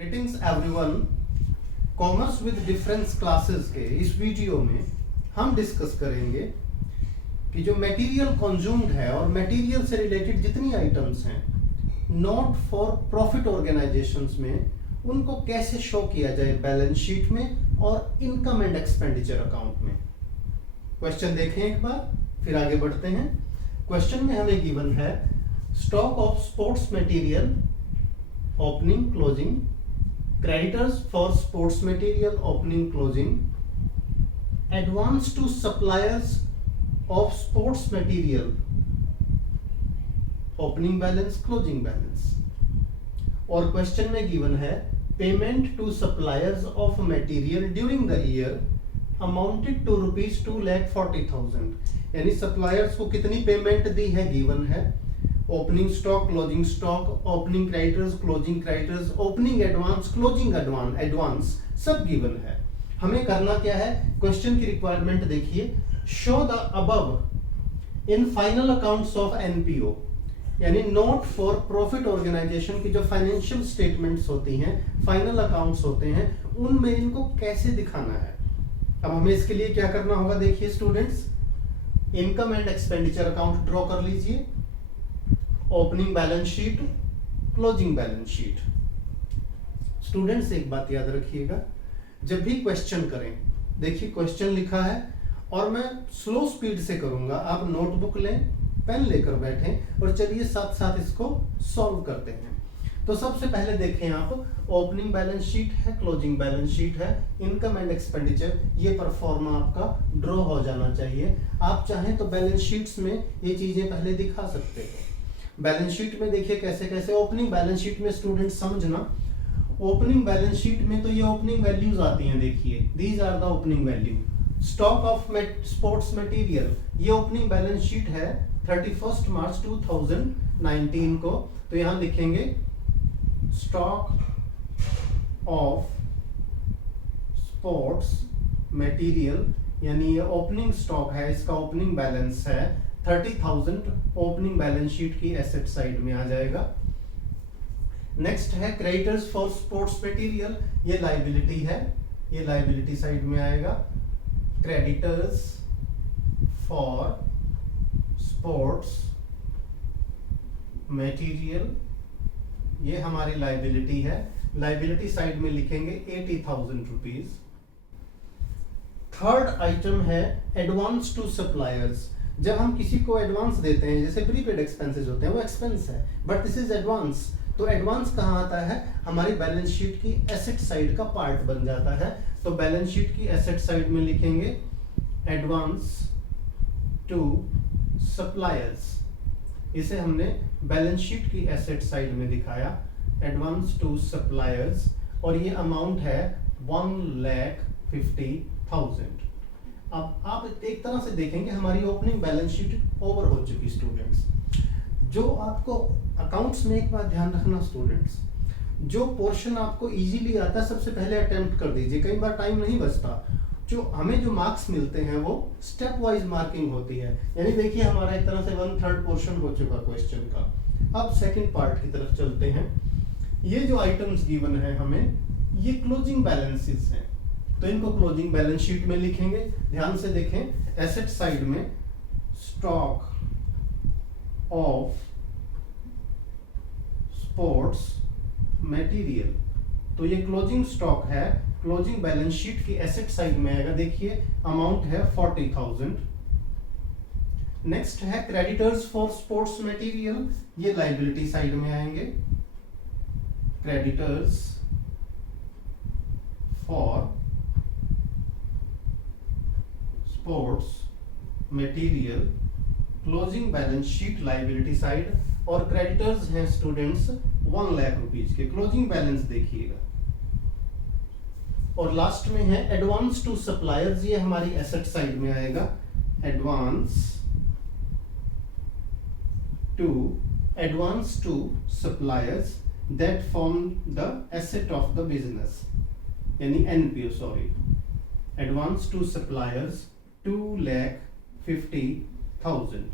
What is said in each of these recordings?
Greetings everyone. Commerce with difference classes के इस video में हम डिस्कस करेंगे कि जो मटेरियल कंज्यूम्ड है और मटेरियल से रिलेटेड जितनी आइटम्स हैं नॉट फॉर प्रॉफिट ऑर्गेनाइजेशंस में, उनको कैसे शो किया जाए बैलेंस शीट में और इनकम एंड एक्सपेंडिचर अकाउंट में। क्वेश्चन देखें एक बार, फिर आगे बढ़ते हैं। क्वेश्चन में हमें गिवन है stock of sports material opening closing, creditors for sports material opening closing, advance to suppliers of sports material opening balance closing balance। और क्वेश्चन में गिवन है payment to suppliers of material during the year amounted to ₹2,40,000, यानी suppliers को कितनी payment दी है given है। Opening stock, closing stock, opening creditors, closing creditors, opening advance, closing advance सब given है। हमें करना क्या है, क्वेश्चन की रिक्वायरमेंट देखिए, show the above in final accounts of NPO, यानी नॉट फॉर प्रॉफिट ऑर्गेनाइजेशन की जो फाइनेंशियल स्टेटमेंट्स होती हैं, फाइनल अकाउंट्स होते हैं, उनमें इनको कैसे दिखाना है। अब हमें इसके लिए क्या करना होगा, देखिए students, income and expenditure account draw कर लीजिए, opening balance sheet, closing balance sheet. Students एक बात याद रखिएगा, जब भी क्वेश्चन करें, देखिए क्वेश्चन लिखा है और मैं स्लो स्पीड से करूंगा, आप नोटबुक लें, पेन लेकर बैठें और चलिए साथ साथ इसको सॉल्व करते हैं। तो सबसे पहले देखें आप, ओपनिंग बैलेंस शीट है, क्लोजिंग बैलेंस शीट है, इनकम एंड एक्सपेंडिचर, ये परफॉर्मा आपका ड्रॉ हो जाना चाहिए। आप चाहें तो बैलेंस शीट्स में ये चीजें पहले दिखा सकते हो। बैलेंस शीट में देखिए कैसे कैसे, ओपनिंग बैलेंस शीट में स्टूडेंट समझना, ओपनिंग बैलेंस शीट में तो ये ओपनिंग वैल्यूज आती हैं, देखिए these are the opening value. Stock of sports material, ये ओपनिंग बैलेंस शीट है 31 मार्च 2019 को, तो यहां लिखेंगे स्टॉक ऑफ स्पोर्ट्स मटेरियल, यानी ये ओपनिंग स्टॉक है, इसका ओपनिंग बैलेंस है 30,000, ओपनिंग बैलेंस शीट की एसेट साइड में आ जाएगा। नेक्स्ट है क्रेडिटर्स फॉर स्पोर्ट्स मटेरियल, ये लायबिलिटी है, ये लायबिलिटी साइड में आएगा। क्रेडिटर्स फॉर स्पोर्ट्स मटेरियल, ये हमारी लायबिलिटी है, लायबिलिटी साइड में लिखेंगे 80,000 रुपीज। थर्ड आइटम है एडवांस टू सप्लायर्स। जब हम किसी को एडवांस देते हैं, जैसे प्रीपेड एक्सपेंसेस होते हैं, वो एक्सपेंस है बट दिस इज एडवांस, तो एडवांस कहाँ आता है, हमारी बैलेंस शीट की एसेट साइड का पार्ट बन जाता है। तो बैलेंस शीट की एसेट साइड में लिखेंगे एडवांस टू सप्लायर्स, इसे हमने बैलेंस शीट की एसेट साइड में दिखाया, एडवांस टू सप्लायर्स, और ये अमाउंट है 1,50,000। अब आप एक तरह से देखेंगे हमारी ओपनिंग बैलेंस शीट ओवर हो चुकी। स्टूडेंट्स, जो आपको अकाउंट्स में एक बात ध्यान रखना स्टूडेंट्स, जो पोर्शन आपको इजीली आता है सबसे पहले अटेम्प्ट कर दीजिए, कई बार टाइम नहीं बचता। जो हमें जो मार्क्स मिलते हैं वो स्टेप वाइज मार्किंग होती है, यानी देखिए हमारा एक तरह से 1/3 पोर्शन हो चुका क्वेश्चन का। अब सेकंड पार्ट की तरफ चलते हैं। ये जो आइटम्स गिवन है हमें, ये क्लोजिंग बैलेंसेस हैं, तो इनको क्लोजिंग बैलेंस शीट में लिखेंगे। ध्यान से देखें, एसेट साइड में स्टॉक ऑफ स्पोर्ट्स मटेरियल, तो ये क्लोजिंग स्टॉक है, क्लोजिंग बैलेंस शीट की एसेट साइड में आएगा। देखिए अमाउंट है 40,000। नेक्स्ट है क्रेडिटर्स फॉर स्पोर्ट्स मटेरियल, ये लायबिलिटी साइड में आएंगे। Creditors for sports material, closing balance sheet liability side, और क्रेडिटर्स हैं स्टूडेंट्स 1 लाख रुपीज के, क्लोजिंग बैलेंस देखिएगा। और लास्ट में है एडवांस टू सप्लायर्स, ये हमारी एसेट साइड में आएगा, advance to suppliers that form the asset of the business, यानी NPO, sorry, advance to suppliers 2,50,000।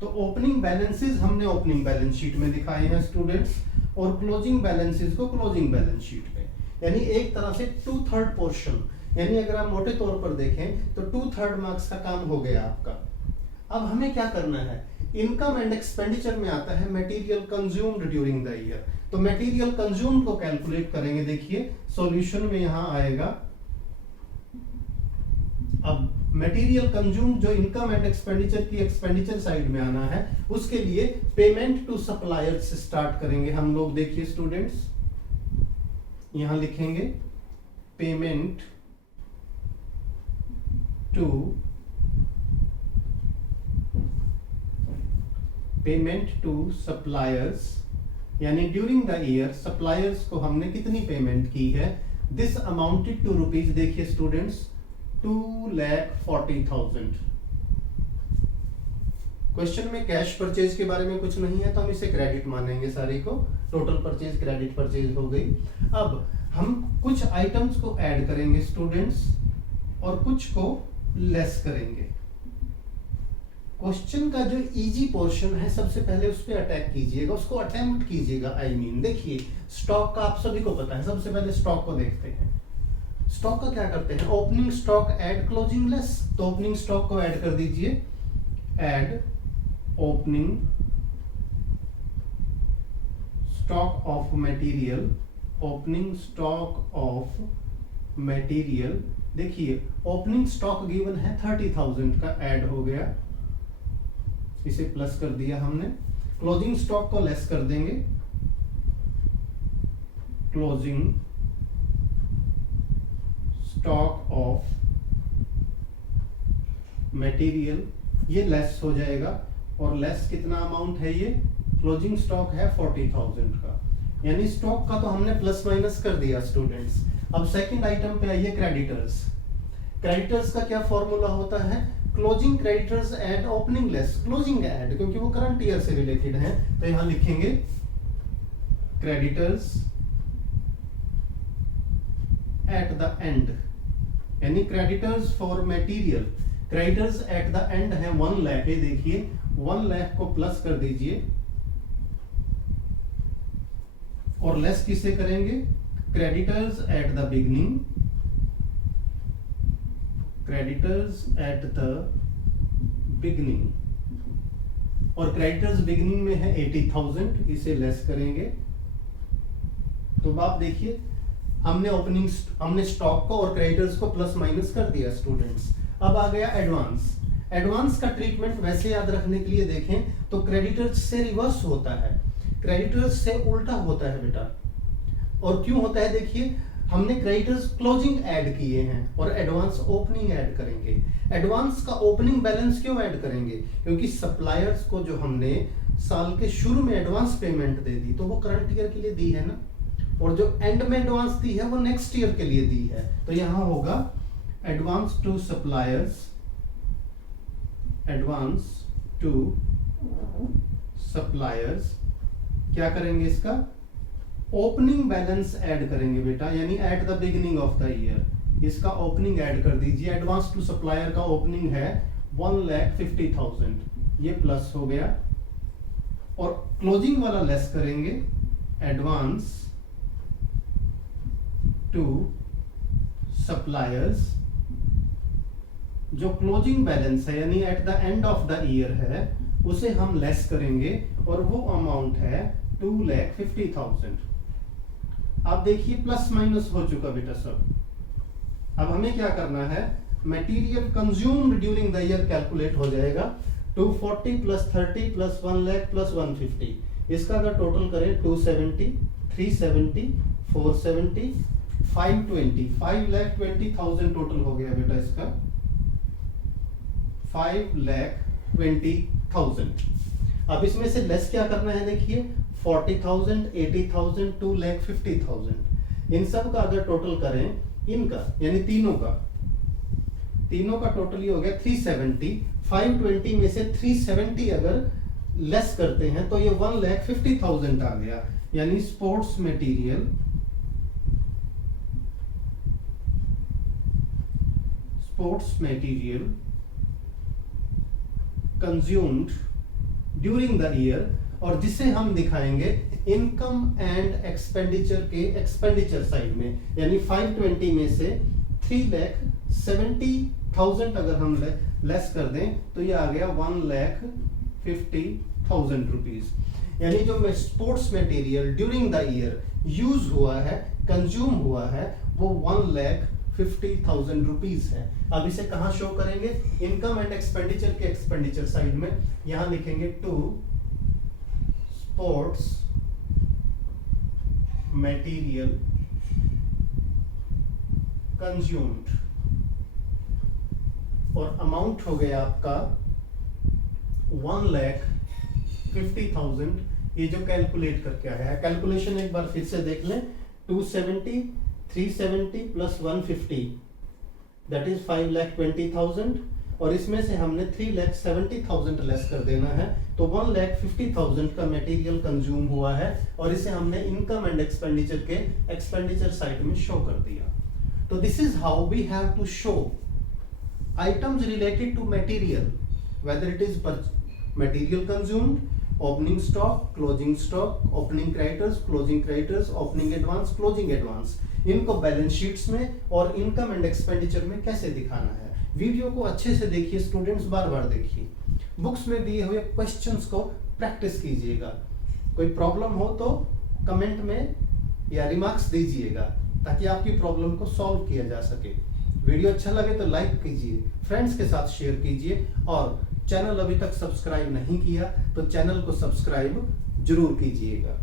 तो ओपनिंग बैलेंसेस हमने ओपनिंग बैलेंस शीट में दिखाए हैं स्टूडेंट्स, और क्लोजिंग बैलेंसेस को क्लोजिंग बैलेंस शीट पे। यानी एक तरह से 2/3 पोर्शन, यानी अगर आप मोटे तौर पर देखें तो 2/3 मार्क्स का काम हो गया आपका। अब हमें क्या करना है, इनकम एंड एक्सपेंडिचर में आता है material consumed during the year. तो मटेरियल कंज्यूम्ड को कैलकुलेट करेंगे। देखिए सॉल्यूशन में यहां आएगा, अब मटेरियल कंज्यूम्ड जो इनकम एंड एक्सपेंडिचर की एक्सपेंडिचर साइड में आना है, उसके लिए पेमेंट टू सप्लायर्स से स्टार्ट करेंगे हम लोग। देखिए स्टूडेंट्स, यहां लिखेंगे पेमेंट टू सप्लायर्स, यानी ड्यूरिंग द ईयर सप्लायर्स को हमने कितनी पेमेंट की है, दिस अमाउंटेड टू रुपीज, देखिए स्टूडेंट्स 2,40,000। क्वेश्चन में कैश परचेज के बारे में कुछ नहीं है तो हम इसे क्रेडिट मानेंगे सारी को, टोटल परचेज क्रेडिट परचेज हो गई। अब हम कुछ आइटम्स को ऐड करेंगे स्टूडेंट्स और कुछ को लेस करेंगे। क्वेश्चन का जो इजी पोर्शन है सबसे पहले उस पर अटैक कीजिएगा, उसको अटेम्प्ट कीजिएगा। आई मीन देखिए स्टॉक का आप सभी को पता है, सबसे पहले स्टॉक को देखते हैं। स्टॉक का क्या करते हैं, opening stock add closing less, तो ओपनिंग स्टॉक को ऐड कर दीजिए, add opening stock of material, opening stock of material. देखिए ओपनिंग स्टॉक गिवन है 30,000 का, ऐड हो गया, इसे प्लस कर दिया हमने। क्लोजिंग स्टॉक को लेस कर देंगे, क्लोजिंग स्टॉक ऑफ मटेरियल, ये लेस हो जाएगा। और लेस कितना अमाउंट है, ये क्लोजिंग स्टॉक है 40,000 का, यानी स्टॉक का तो हमने प्लस माइनस कर दिया स्टूडेंट्स। अब सेकंड आइटम पे आइए, क्रेडिटर्स। क्रेडिटर्स का क्या फॉर्मूला होता है, closing creditors add opening less, closing add, क्योंकि वो करंट ईयर से रिलेटेड है तो यहां लिखेंगे क्रेडिटर्स एट द एंड, यानी creditors for material, creditors at the end है 1 लाख। ये देखिए 1 लाख को प्लस कर दीजिए और लेस किसे करेंगे, creditors at the beginning, creditors at the beginning, और क्रेडिटर्स बिगनिंग में है 80,000, इसे लेस करेंगे। तो आप देखिए हमने स्टॉक को और क्रेडिटर्स को प्लस माइनस कर दिया स्टूडेंट्स। अब आ गया एडवांस। एडवांस का ट्रीटमेंट वैसे याद रखने के लिए देखें तो क्रेडिटर्स से रिवर्स होता है, क्रेडिटर्स से उल्टा होता है बेटा। और क्यों होता है, देखिए हमने क्रेडिटर्स क्लोजिंग ऐड किए हैं और एडवांस ओपनिंग ऐड करेंगे। एडवांस का ओपनिंग बैलेंस क्यों ऐड करेंगे, क्योंकि सप्लायर्स को जो हमने साल के शुरू में एडवांस पेमेंट दे दी तो वो करंट ईयर के लिए दी है ना, और जो एंड में एडवांस दी है वो नेक्स्ट ईयर के लिए दी है। तो यहां होगा advance to suppliers, advance to suppliers, क्या करेंगे इसका ओपनिंग बैलेंस ऐड करेंगे बेटा, यानी at the beginning of the year इसका ओपनिंग ऐड कर दीजिए। एडवांस टू सप्लायर का ओपनिंग है 1,50,000, ये प्लस हो गया, और क्लोजिंग वाला लेस करेंगे, एडवांस टू सप्लायर्स, जो क्लोजिंग बैलेंस है यानी at the end of the year है उसे हम लेस करेंगे और वो अमाउंट है 2,50,000। आप देखिए प्लस माइनस हो चुका बेटा सब। अब हमें क्या करना है, material consumed during the year calculate हो जाएगा 240 प्लस 30 प्लस 1 लाख प्लस 150। इसका अगर टोटल करें 270, 370, 470, 520, 5,20,000 टोटल हो गया बेटा इसका, 5,20,000। अब इसमें से लेस क्या करना है, देखिए 40,000, 80,000, 2,50,000, इन सब का अगर टोटल करें इनका यानी तीनों का टोटल ही हो गया 370। 520 में से 370 अगर लेस करते हैं तो ये 1,50,000 आ गया, यानी sports material consumed during the year और जिसे हम दिखाएंगे इनकम एंड एक्सपेंडिचर के एक्सपेंडिचर साइड में, यानी 520 में से 3,70,000 अगर हम लेस कर दें तो ये आ गया 1,50,000 रुपीज। यानी जो sports material during the year use हुआ है, कंज्यूम हुआ है, वो 1,50,000 रुपीज है। अब इसे कहां शो करेंगे? इनकम एंड एक्सपेंडिचर के एक्सपेंडिचर साइड में यहां लिखेंगे टू स्पोर्ट्स मटेरियल कंज्यूम्ड, और अमाउंट हो गया आपका 1,50,000। ये जो कैलकुलेट करके आया है, कैलकुलेशन एक बार फिर से देख लें। 270, 370 प्लस 150 दैट इज 5,20,000, और इसमें से हमने 3,70,000 लेस कर देना है, तो 1,50,000 का मटेरियल कंज्यूम हुआ है, और इसे हमने इनकम एंड एक्सपेंडिचर के एक्सपेंडिचर साइड में शो कर दिया। तो this is how we have to show items related to material, whether it is material consumed, opening stock, closing stock, opening creditors, closing creditors, opening advance, closing advance, इनको balance sheets में और income and expenditure में कैसे दिखाना है। Video को अच्छे से देखिए स्टूडेंट्स, बार बार देखिए, बुक्स में दिए हुए क्वेश्चंस को प्रैक्टिस कीजिएगा। कोई प्रॉब्लम हो तो कमेंट में या रिमार्क्स दीजिएगा ताकि आपकी प्रॉब्लम को सॉल्व किया जा सके। वीडियो अच्छा लगे तो लाइक कीजिए, फ्रेंड्स के साथ शेयर कीजिए, और चैनल अभी तक सब्सक्राइब नहीं किया तो चैनल को सब्सक्राइब जरूर कीजिएगा।